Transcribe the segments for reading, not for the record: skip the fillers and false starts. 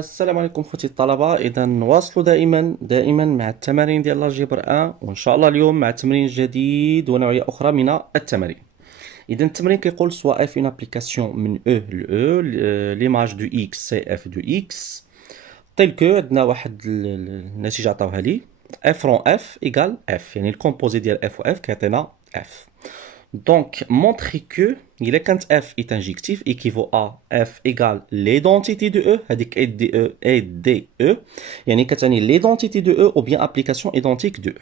السلام عليكم خوتي الطلبة. إذا نواصلوا دائما مع التمارين ديال الجبر 1، وإن شاء الله اليوم مع تمرين جديد ونوعية أخرى من التمارين. إذا التمرين كيقول سوا اف اون ابليكاسيون من او ل ليماج دو اكس سي اف دو اكس تيل كو عندنا واحد النتيجة عطاوها لي اف رون اف ايكال اف، يعني الكومبوزي ديال اف و اف كيعطينا اف. Donc, montrer que il est quand f est injectif équivaut à f égale l'identité de e, هذيك et de يعني كتعني l'identité de e ou bien application identique de e.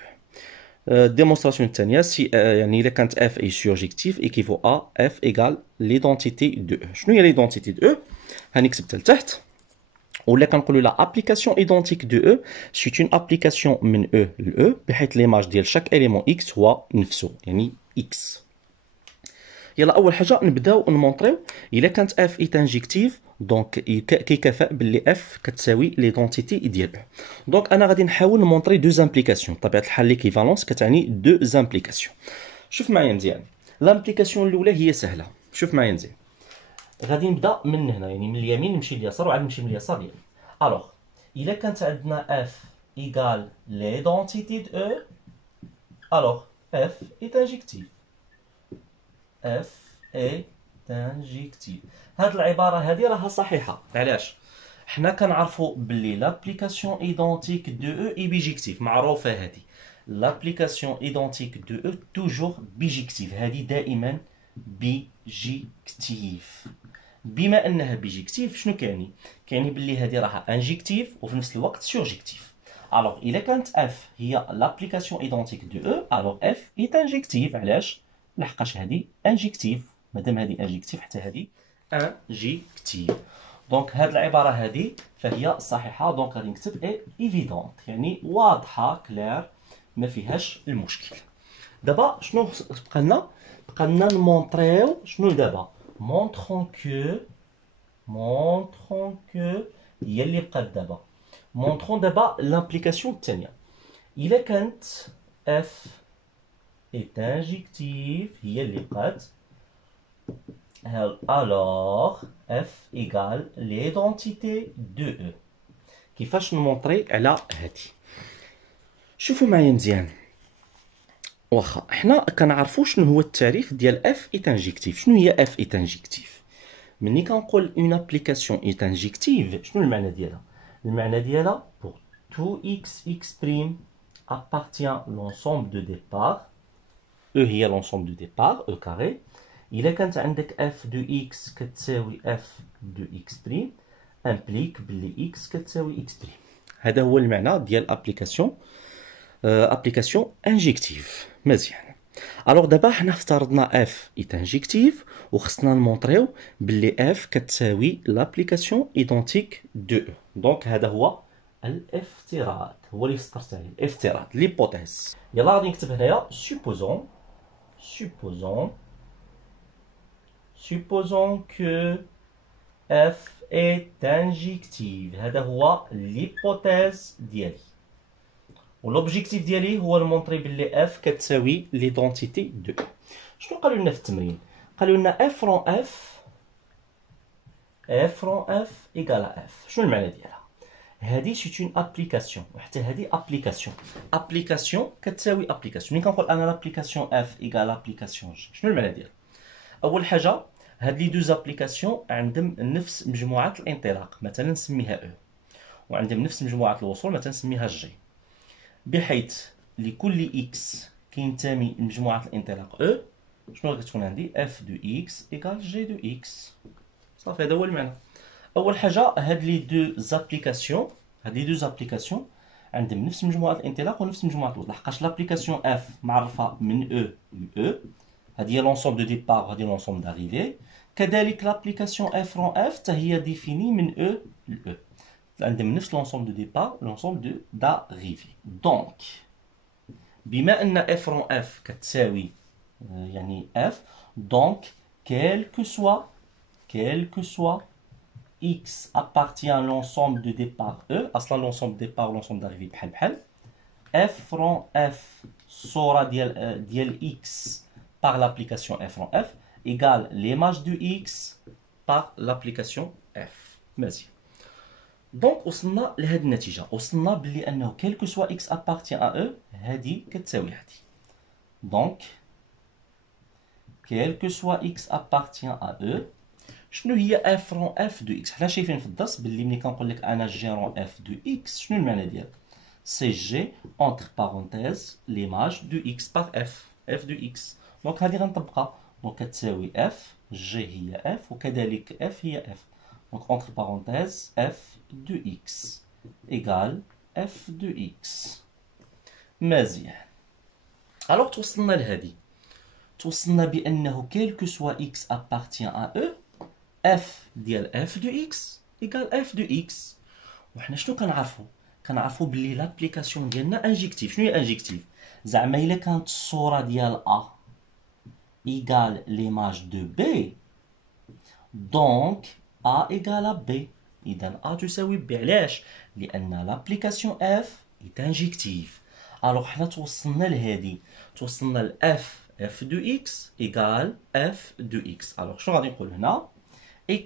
Démonstration الثانية si يعني إلا كانت f est surjectif équivaut à f égale l'identité de e. شنو هي l'identité de e؟ هنكتب لتحت. ولا كنقولوا لا application identique de e c'est une application من e ل e بحيث l'image ديال chaque élément x هو نفسه يعني x. يلا اول حاجه نبداو نمونطريو الا كانت اف اي انجكتيف دونك كيكافئ باللي اف كتساوي ليدونتيتي ديال او. دونك انا غادي نحاول نمونطري دو زامبليكاسيون. بطبيعه الحال ليكيفالونس كتعني دو زامبليكاسيون. شوف معايا مزيان، لامبليكاسيون الاولى هي سهله. شوف معايا مزيان، غادي نبدا من هنا يعني من اليمين نمشي لليسار وعاد نمشي من اليسار ديالي. الوغ الا كانت عندنا اف ايكال ليدونتيتي دو او، الوغ اف اي انجكتيف. F est injective. هاد العبارة هادي راها صحيحة. علاش؟ حنا كنعرفو بلي لابليكاسيون ايدونتيك دو او اي بيجيكتيف، معروفة هادي. لابليكاسيون ايدونتيك دو او توجور بيجيكتيف، هادي دائما بيجيكتيف. بما انها بيجيكتيف شنو كيعني؟ كيعني بلي هادي راها انجيكتيف وفي نفس الوقت سورجيكتيف. الوغ إلا كانت اف هي لابليكاسيون ايدونتيك دو او، الوغ اف اي انجيكتيف. علاش؟ لحقاش هادي انجيكتيف، مادام هادي انجيكتيف حتى هادي انجيكتيف. دونك هاد العباره هادي فهي صحيحه. دونك غادي نكتب اي ايفيدونت يعني واضحه كلير ما فيهاش المشكل. دابا شنو بقى لنا؟ بقى لنا نمونطريو شنو دابا؟ مونطرون كو هي اللي بقات دابا. مونطرون دابا لامبليكاسيون الثانيه. الا كانت اف est injectif هي اللي بقات، alors f égale l'identité de e. كيفاش نمونطري على هادي؟ شوفوا معايا مزيان، واخا حنا كنعرفوا شنو هو التعريف ديال f est injectif. شنو هي f est injectif؟ ملي كنقول une application est injective شنو المعنى ديالها؟ المعنى ديالها pour tout x appartient l'ensemble de départ. E هي l'ensemble de départ E carré. إلا كانت عندك f de x كتساوي f de x' implique بلي x كتساوي x'. هذا هو المعنى ديال application injective. مزيان. الوغ دابا حنا افترضنا f est injective وخصنا نمونطريو بلي f كتساوي لابليكاسيون ايدونتيك دو E. دونك هذا هو الافتراض، هو اللي سطرت عليه الافتراض ليبوتيز. يلا غادي نكتب هنايا supposons que f est injective. هذا هو l'hypothèse ديالي، والobjectif ديالي هو نمونطري بلي f كتساوي l'identité de e. شنو قالوا لنا في التمرين؟ قالوا لنا f rond f égale à f. شنو المعنى ديالها؟ هذه سي اون ابليكاسيون، وحتى هذه ابليكاسيون كتساوي ابليكاسيون. ملي كنقول انا لابليكاسيون اف ايكال ابليكاسيون جي، شنو المعنى ديالها؟ اول حاجه هاد لي دوز ابليكاسيون عندهم نفس مجموعه الانطلاق، مثلا نسميها او، وعندهم نفس مجموعه الوصول، مثلا نسميها جي، بحيث لكل اكس كينتمي لمجموعه الانطلاق او شنو كتكون عندي؟ اف دو اكس ايكال جي دو اكس. صافي هذا هو المعنى. اول حاجه هاد لي دوز ابليكاسيون عندهم نفس مجموعه الانطلاق ونفس مجموعه الوصول، لحقاش لابليكاسيون اف معرفه من او ل او، هذه هي لونسومبل دو ديبار وهذه لونسومبل داريفي. كذلك لابليكاسيون اف رون اف حتى هي ديفيني من او ل او، عندهم نفس لونسومبل دو ديبار لونسومبل دو داريفي. دونك بما ان اف رون اف كتساوي يعني اف، دونك quel que soit x appartient à l'ensemble de départ E, أصلا l'ensemble de départ l'ensemble d'arrivée بحال بحال. f rond f صورة ديال x par l'application f rond f égale l'image de x par l'application f. مزيان. دونك وصلنا لهاد النتيجة، وصلنا بلي أنه كيلكو سوا إكس أبارتيان أ أو هادي كتساوي هادي. دونك كيلكو سوا إكس أبارتيان أ أو شنو هي اف رون اف دو إكس؟ حنا شايفين في الدرس بلي ملي كنقول لك أنا جيرون اف دو إكس شنو المعنى ديالها؟ سي جي أونتر بارونتيز ليماج دو إكس باغ اف دو إكس. دونك هادي غنطبقها، دونك كتساوي اف جي هي اف وكذلك اف هي اف. Donc, entre parenthèses, f de x égale f de x. مزيان. Alors, توصلنا لهذه. توصلنا بأنه quel que soit x appartient à e, f ديال f de x égale f de x. وحنا شنو كنعرفو؟ كنعرفو بلي لابليكاسيون ديالنا انجيكتيف. شنو هي انجيكتيف؟ زعما إلا كانت الصورة ديال a égale l'image de b, donc A égale à B. إذا A تساوي B. علاش؟ لأن l'application F est injective. alors حنا توصلنا لهادي، توصلنا ل F de X égale F de X. alors شنو غادي نقول هنا؟ et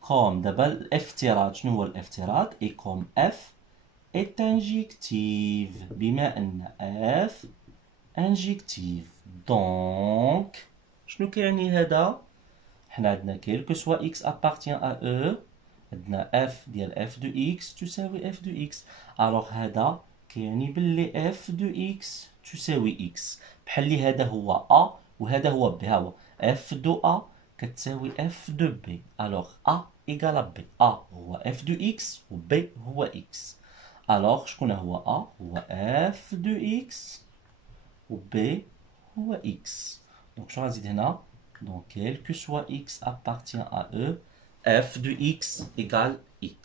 comme دابا الافتراض، شنو هو الافتراض؟ et comme F est injective، بما أن F injective. donc شنو كيعني هذا؟ حنا عندنا كيلكو سوا إكس أبارتيان أ أو، عندنا اف ديال اف دو إكس تساوي اف دو إكس. ألوغ هذا كيعني بلي اف دو إكس تساوي إكس، بحال لي هذا هو أ وهذا هو بي. ها هو اف دو أ كتساوي اف دو بي. ألوغ أ إيكال بي، أ هو اف دو إكس و بي هو إكس. ألوغ شكون هو أ؟ هو اف دو إكس و بي هو إكس. دونك شنو غنزيد هنا؟ Donc, quel que soit x appartient à e, f de x égale x.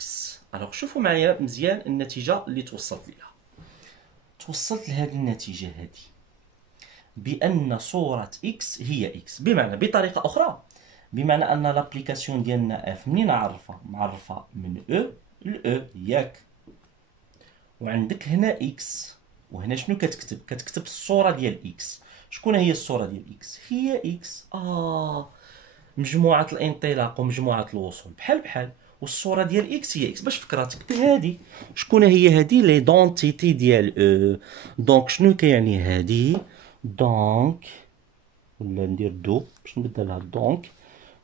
Alors, شوفوا معايا مزيان النتيجة اللي توصلت ليها. توصلت لهذه النتيجة هذه بأن صورة x هي x، بمعنى بطريقة أخرى، بمعنى أن لابليكاسيون ديالنا f منين عرفها؟ معرفة من e ل e ياك. وعندك هنا x، وهنا شنو كتكتب؟ كتكتب الصورة ديال x. شكون هي الصورة ديال إكس؟ هي إكس. مجموعة الانطلاق ومجموعة الوصول بحال والصورة ديال إكس هي إكس. باش فكرتك بهادي، شكون هي هادي؟ لي دونتيتي ديال أو. دونك شنو كيعني هادي؟ دونك ولا ندير دو باش نبدلها. دونك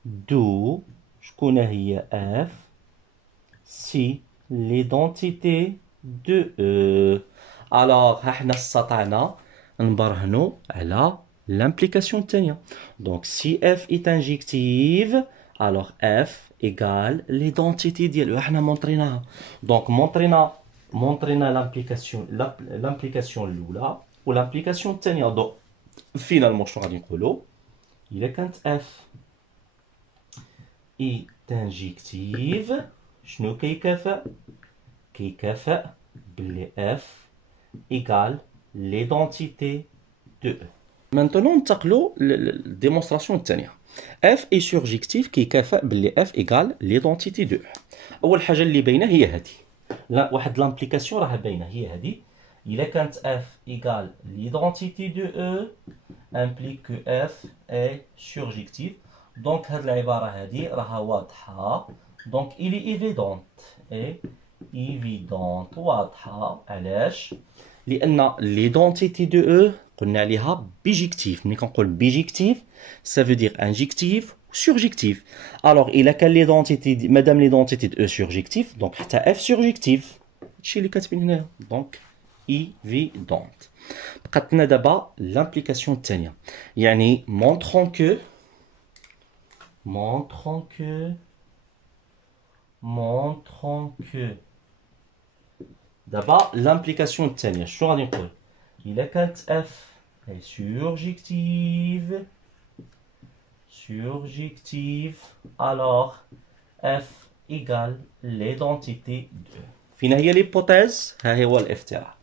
دو شكون هي اف سي لي دونتيتي دو أو. ألوغ ها حنا استطعنا نبرهنوا على l'implication الثانية. Donc si f est injective, alors f égale l'identité ديالو. حنا مونطريناها. Donc مونطرينا l'implication الأولى و l'implication الثانية. donc finalement شنو غادي نقولوا؟ إلا كانت f est injective شنو كيكافئ؟ كيكافئ بلي f égale l'identité de E. Maintenant ننتقلوا للديمونستراسيون الثانية. F est surjectif كيكافئ باللي F égale l'identité de E. أول حاجة اللي باينة هي هذه. لا واحد لامبليكاسيون راه باينة هي هذه. إلا كانت F égale l'identité de E implique que F est surjectif. donc هاد العبارة هذه راها واضحة. donc il est évidente واضحة. علاش؟ لأن l'identité de E قلنا عليها بيجيكتيف. ملي كنقول بيجيكتيف ça veut dire injectif ou surjectif. alors إلا كان l'identité مادام l'identité de E surjectif donc حتى F surjectif. هادشي اللي كاتبين هنايا. donc évidente. بقات لنا دابا l'implication الثانية، يعني montrons que دابا l'implication الثانية شنو غادي نقول؟ إلا كانت F هي surjective alors F égale l'identité de. فين هي l'hypothèse؟ ها هو الافتراض.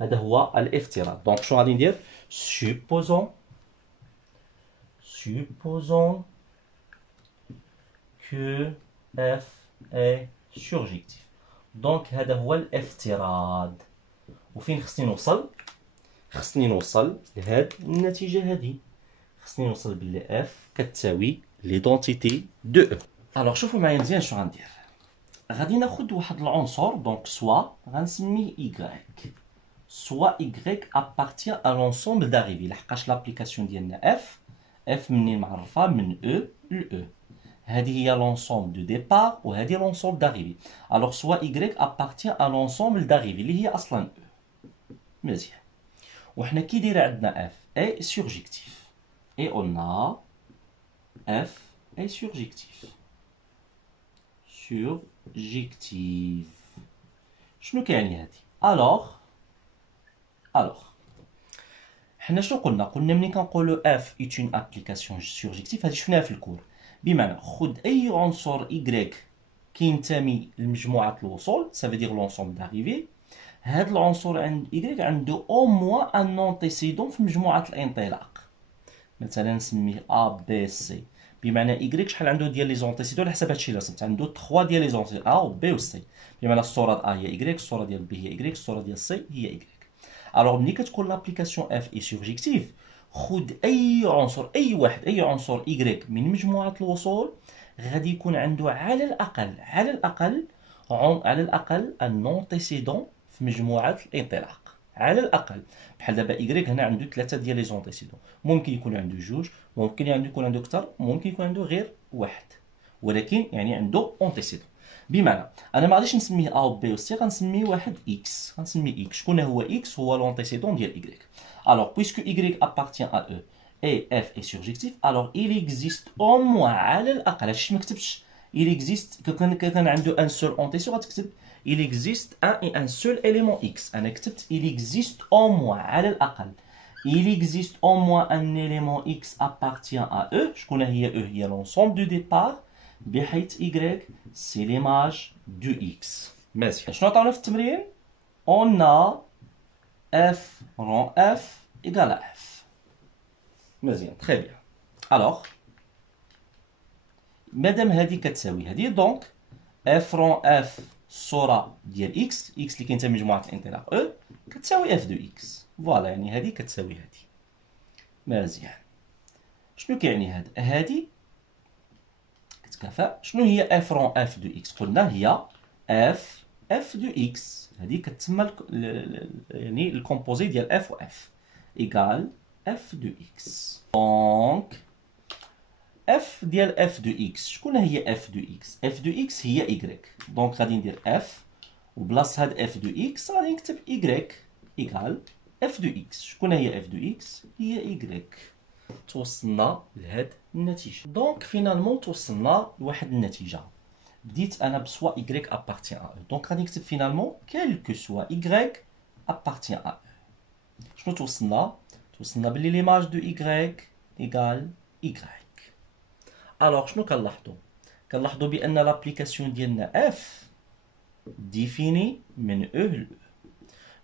هذا هو الافتراض. دونك شنو غادي ندير؟ supposons que F est surjectif. دونك هذا هو الافتراض. وفين خصني نوصل؟ خصني نوصل لهاد النتيجة هذه. خصني نوصل باللي F كتساوي l'identité de E. الوغ شوفوا معايا مزيان شنو غندير. غادي ناخد واحد العنصر دونك سوا غنسميه Y سوا Y appartient à l'ensemble d'arrivée لحقاش لابليكاسيون ديالنا F منين معرفة من E ل E. هذه هي l'ensemble de départ وهذه l'ensemble d'arrivée. alors soit Y appartient à l'ensemble d'arrivée اللي هي أصلا E. مزيان. وحنا كي دايرة عندنا F est surjectif. et on a F est surjectif. surjectif. شنو كيعني هادي؟ alors حنا شنو قلنا ملي كنقولو F est une application surjective هادي شفناها في الكور. بمعنى خد أي عنصر Y كينتمي لمجموعة الوصول ça veut dire l'ensemble d'arrivée. هاد العنصر عند Y عنده au moins un antécédent في مجموعة الانطلاق. مثلا نسميه A B C. بمعنى Y شحال عنده ديال لي زونتيسيدون على حسب هادشي اللي رسمت عنده 3 ديال لي زونتيسيدون A و B و C. بمعنى الصورة A هي Y الصورة ديال B هي Y الصورة ديال C هي Y. الوغ ملي كتكون لابليكاسيون F اي سورجيكتيف خد أي عنصر أي عنصر Y من مجموعة الوصول غادي يكون عنده على الأقل ان انتيسيدون في مجموعة الانطلاق. على الأقل بحال دابا Y هنا عنده 3 ديال لي زونتيسيدون ممكن يكون عنده جوج ممكن يكون عنده أكثر ممكن يكون عنده غير واحد ولكن يعني عنده انتيسيدون. بمعنى انا ما غاديش نسميه A و B و C غنسميه واحد X غنسميه X. شكون هو X هو لونتيسيدون ديال Y. alors puisque Y appartient à E et F est surjectif alors il existe au moins على الأقل هادشي ما كتبتش il existe كان عنده un seul antécédent غتكتب il existe un et un seul élément X. أنا كتبت il existe au moins على الأقل il existe au moins un élément X appartient à E. شكون هي E هي l'ensemble du départ بحيث Y c'est l'image du X. مزيان. شنو عطاونا في التمرين؟ on a F rond F égale à F. مزيان très bien. alors مادام هادي كتساوي هادي دونك F rond F الصورة ديال X اللي كينتمي لمجموعة الانطلاق E كتساوي F دو X. فوالا يعني هادي كتساوي هادي. مزيان. شنو كيعني هادي كتكافأ. شنو هي F rond F دو X؟ قلنا هي F دو X. هادي كتسمى يعني الكومبوزي ديال F و F إيكال F دو X. دونك F ديال F دو X شكون هي F دو X؟ F دو X هي Y. دونك غادي ندير F وبلاص هاد F دو X غادي نكتب Y إيكال F دو X. شكون هي F دو X؟ هي Y. توصلنا لهاد النتيجة. دونك فينالمون توصلنا لواحد النتيجة. بديت أنا بسوا Y appartient à E. دونك غادي نكتب فينالمون quel que soit Y appartient à E. شنو توصلنا بلي ليماج دو Y إيكال Y. الوغ شنو كنلاحظو بأن لابليكاسيون ديالنا F ديفيني من E ل E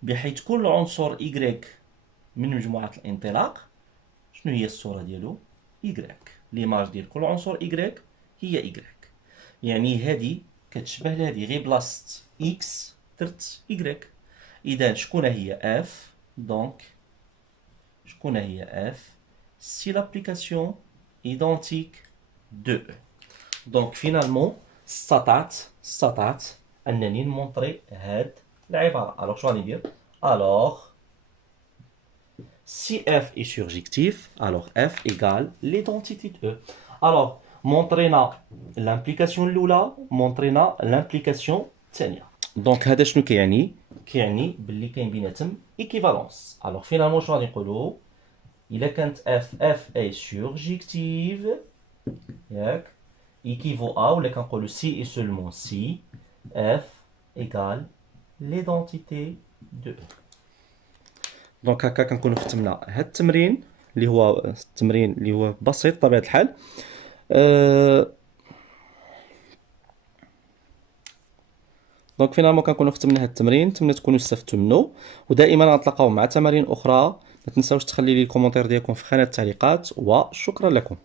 بحيث كل عنصر Y من مجموعة الانطلاق شنو هي الصورة ديالو؟ Y. ليماج ديال كل عنصر Y هي Y. يعني هادي كتشبه لهادي غير بلاصة X درت Y. إذا شكون هي F؟ دونك شكون هي F؟ سي لابليكاسيون identique de E. دونك فينالمون استطعت أنني نمونطري هاد العبارة. ألوغ شنو غادي ندير؟ ألوغ si F est surjectif, alors F égale l'identité de E. Alors, montrena l'implication الأولى, montrena l'implication الثانية. Donc هذا شنو كيعني؟ كيعني باللي كاين بيناتهم équivalence. Alors finalement شنو غادي نقولوا؟ إلا كانت F est surjective, ياك équivaut à ولا كنقولوا si et seulement si F égale l'identité de E. دونك هكا كنكونوا ختمنا هاد التمرين اللي هو بسيط بطبيعة الحال. دونك فينالمون كنكونوا ختمنا هاد التمرين. نتمنى تكونوا استفدتوا منه ودائما غنتلاقاو مع تمارين اخرى. ما تنساوش تخلي لي الكومونتير ديالكم في خانة التعليقات وشكرا لكم.